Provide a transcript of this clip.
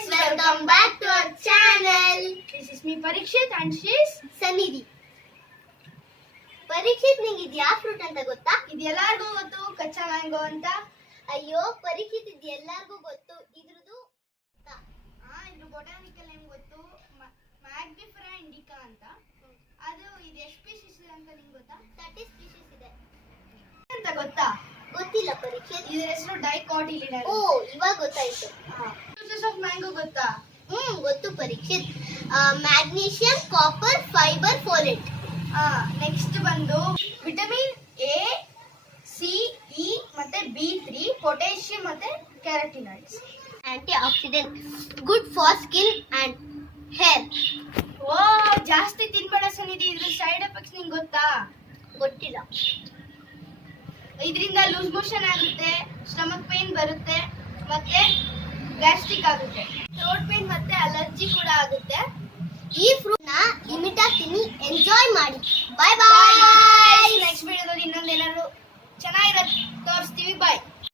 guys, welcome back to our channel. This is me Parikshit and she's Sanidhi. Parikshit ನಿಂಗೆ ಇದು ಯಾವ fruit ಅಂತ ಗೊತ್ತಾ? ಇದು ಎಲ್ಲರಿಗೂ ಗೊತ್ತು, ಕಚ್ಚಾ ಮ್ಯಾಂಗೋ ಅಂತ. ಅಯ್ಯೋ ಪರೀಕ್ಷಿತ್ ಇದು ಎಲ್ಲರಿಗೂ ಗೊತ್ತು. ಇದ್ರದ್ದು ಇದ್ರ ಬೊಟಾನಿಕಲ್ ನೇಮ್ ಗೊತ್ತು, ಮ್ಯಾಗ್ನಿಫೆರಾ ಇಂಡಿಕಾ ಅಂತ. ಅದು ಇದು ಎಷ್ಟು ಸ್ಪೀಷೀಸ್ ಇದೆ ಅಂತ ನಿಂಗೆ ಗೊತ್ತಾ? 30 ಸ್ಪೀಷೀಸ್ ಇದೆ ಅಂತ ಗೊತ್ತಾ? ಗೊತ್ತಿಲ್ಲ ಪರೀಕ್ಷಿತ್. ಇದ್ರ ಹೆಸರು ಡೈಕೋಟಿಲಿಡನ್. ಓ ಇವಾಗ ಗೊತ್ತಾಯ್ತು. ಯೂಸಸ್ ಆಫ್ ಮ್ಯಾಂಗೋ ಗೊತ್ತಾ? ಗೊತ್ತು Parikshit. Magnesium, copper, fibre, folate. Next ಬಂದು ವಿಟಮಿನ್ ಎ, ಸಿ, ಇ ಮತ್ತೆ B3, ಪೊಟ್ಯಾಷಿಯಂ ಮತ್ತೆ carotenoids. Antioxidant, good for skin and hair. ಓ ಜಾಸ್ತಿ ತಿನ್ಬೇಡ ಸನ್ನಿಧಿ, ಇದ್ರ ಸೈಡ್ ಎಫೆಕ್ಟ್ಸ್ ನಿಂಗೆ ಗೊತ್ತಾ? ಗೊತ್ತಿಲ್ಲ. ಇದರಿಂದ ಲೂಸ್ ಮೋಷನ್ ಆಗುತ್ತೆ, ಸ್ಟಮಕ್ ಪೇನ್ ಬರುತ್ತೆ ಮತ್ತೆ ಗ್ಯಾಸ್ಟ್ರಿಕ್ ಆಗುತ್ತೆ. ಥ್ರೋಟ್